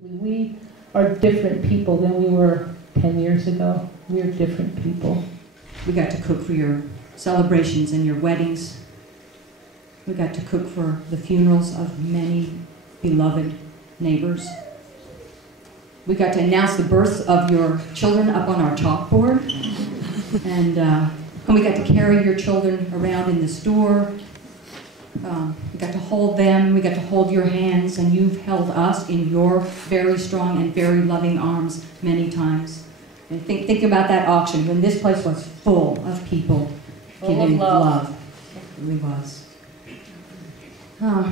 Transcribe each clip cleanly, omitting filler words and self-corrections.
We are different people than we were 10 years ago. We are different people. We got to cook for your celebrations and your weddings. We got to cook for the funerals of many beloved neighbors. We got to announce the births of your children up on our chalkboard. And we got to carry your children around in the store. We got to hold them, we got to hold your hands, and you've held us in your very strong and very loving arms many times. And think about that auction when this place was full of people giving love. It really was.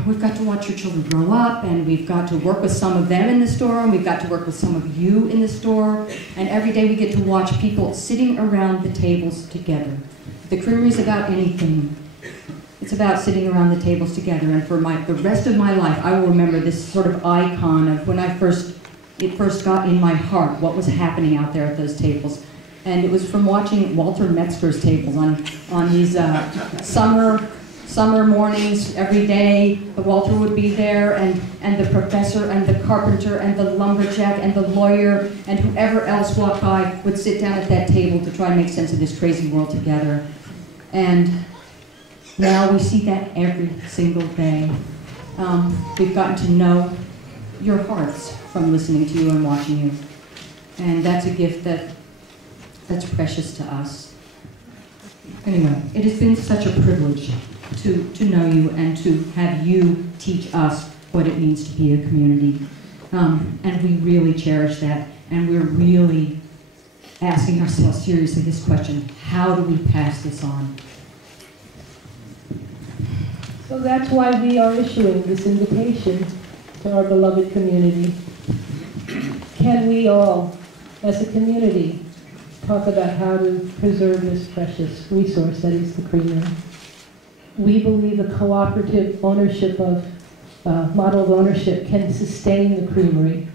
We've got to watch your children grow up, and we've got to work with some of them in the store, and we've got to work with some of you in the store, and every day we get to watch people sitting around the tables together. The Creamery is about anything. It's about sitting around the tables together, and for the rest of my life, I will remember this sort of icon of when it first got in my heart, what was happening out there at those tables. And it was from watching Walter Metzger's tables on these summer mornings every day. Walter would be there, and the professor, and the carpenter, and the lumberjack, and the lawyer, and whoever else walked by would sit down at that table to try to make sense of this crazy world together. And now we see that every single day. We've gotten to know your hearts from listening to you and watching you. And that's a gift that's precious to us. Anyway, it has been such a privilege to know you and to have you teach us what it means to be a community. And we really cherish that. And we're really asking ourselves seriously this question: how do we pass this on? So that's why we are issuing this invitation to our beloved community. Can we all, as a community, talk about how to preserve this precious resource that is the Creamery? We believe a cooperative ownership of model of ownership can sustain the Creamery.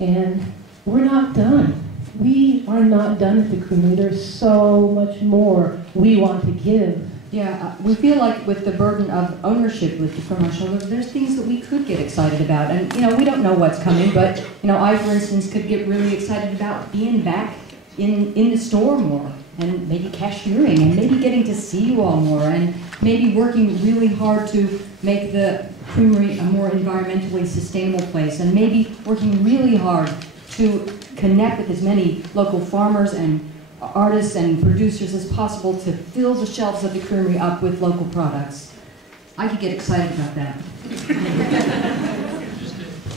And we're not done. We are not done at the Creamery. There's so much more we want to give. Yeah, we feel like with the burden of ownership with the commercial, there's things that we could get excited about. And, we don't know what's coming, but, I, for instance, could get really excited about being back in the store more, and maybe cashiering, and maybe getting to see you all more, and maybe working really hard to make the Creamery a more environmentally sustainable place, and maybe working really hard to connect with as many local farmers and artists and producers as possible to fill the shelves of the Creamery up with local products. I could get excited about that.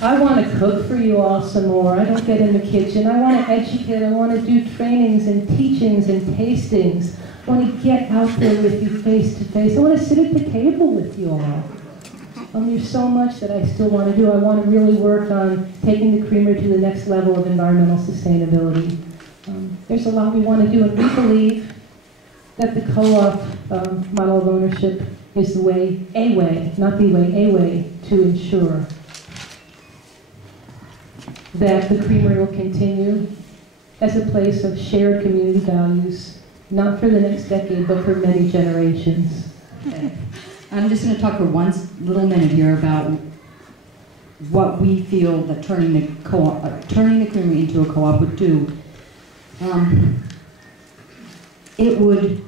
I want to cook for you all some more. I don't get in the kitchen. I want to educate. I want to do trainings and teachings and tastings. I want to get out there with you face to face. I want to sit at the table with you all. There's so much that I still want to do. I want to really work on taking the Creamery to the next level of environmental sustainability. There's a lot we want to do, and we believe that the co-op model of ownership is the way, not the way, a way to ensure that the Creamery will continue as a place of shared community values, not for the next decade, but for many generations. Okay. I'm just going to talk for one little minute here about what we feel that turning the Creamery into a co-op would do. It would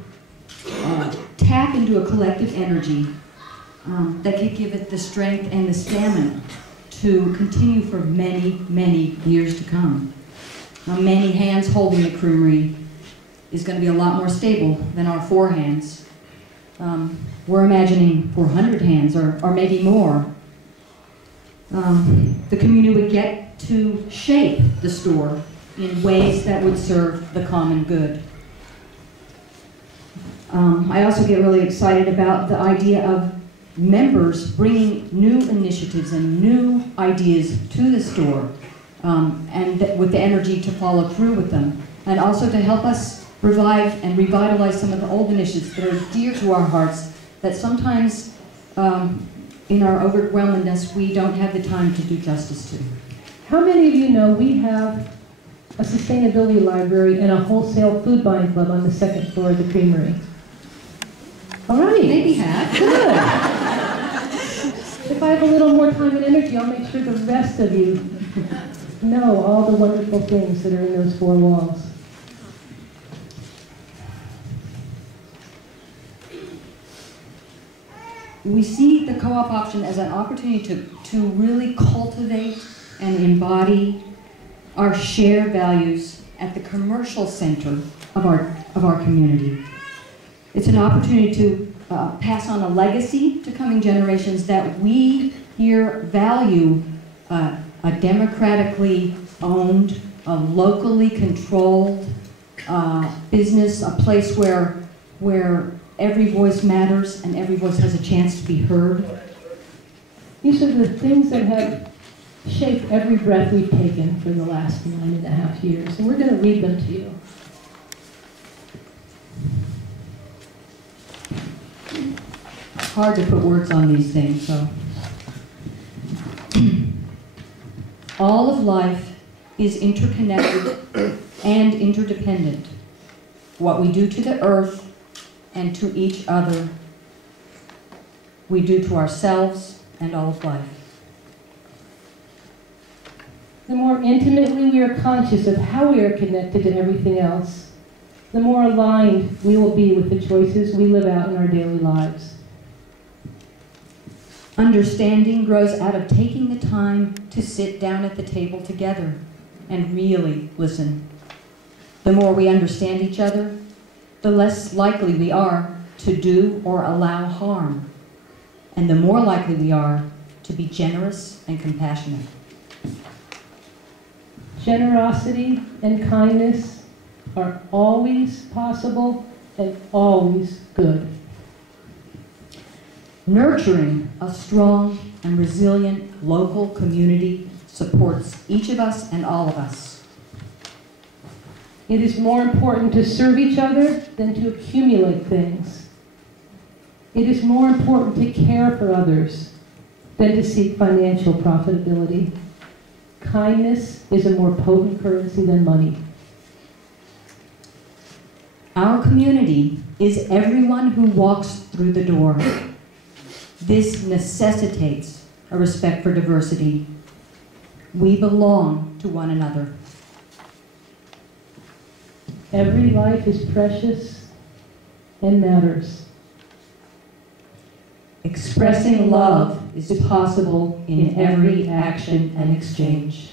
tap into a collective energy that could give it the strength and the stamina to continue for many, many years to come. Many hands holding the Creamery is going to be a lot more stable than our 4 hands. We're imagining 400 hands or maybe more. The community would get to shape the store in ways that would serve the common good. I also get really excited about the idea of members bringing new initiatives and new ideas to the store, and with the energy to follow through with them, and also to help us revive and revitalize some of the old initiatives that are dear to our hearts that sometimes in our overwhelmedness we don't have the time to do justice to. How many of you know we have a sustainability library and a wholesale food buying club on the 2nd floor of the Creamery? All right. Maybe have. Good. If I have a little more time and energy, I'll make sure the rest of you Know all the wonderful things that are in those four walls. We see the co-op option as an opportunity to really cultivate and embody our shared values at the commercial center of our community. It's an opportunity to pass on a legacy to coming generations that we here value a democratically owned, a locally controlled business, a place where every voice matters and every voice has a chance to be heard. These are the things that have shaped every breath we've taken for the last 9.5 years, and we're going to read them to you. It's hard to put words on these things, so. All of life is interconnected and interdependent. What we do to the earth and to each other, we do to ourselves and all of life. The more intimately we are conscious of how we are connected to everything else, the more aligned we will be with the choices we live out in our daily lives. Understanding grows out of taking the time to sit down at the table together and really listen. The more we understand each other, the less likely we are to do or allow harm, and the more likely we are to be generous and compassionate. Generosity and kindness are always possible and always good. Nurturing a strong and resilient local community supports each of us and all of us. It is more important to serve each other than to accumulate things. It is more important to care for others than to seek financial profitability. Kindness is a more potent currency than money. Our community is everyone who walks through the door. This necessitates a respect for diversity. We belong to one another. Every life is precious and matters. Expressing love is possible in every action and exchange.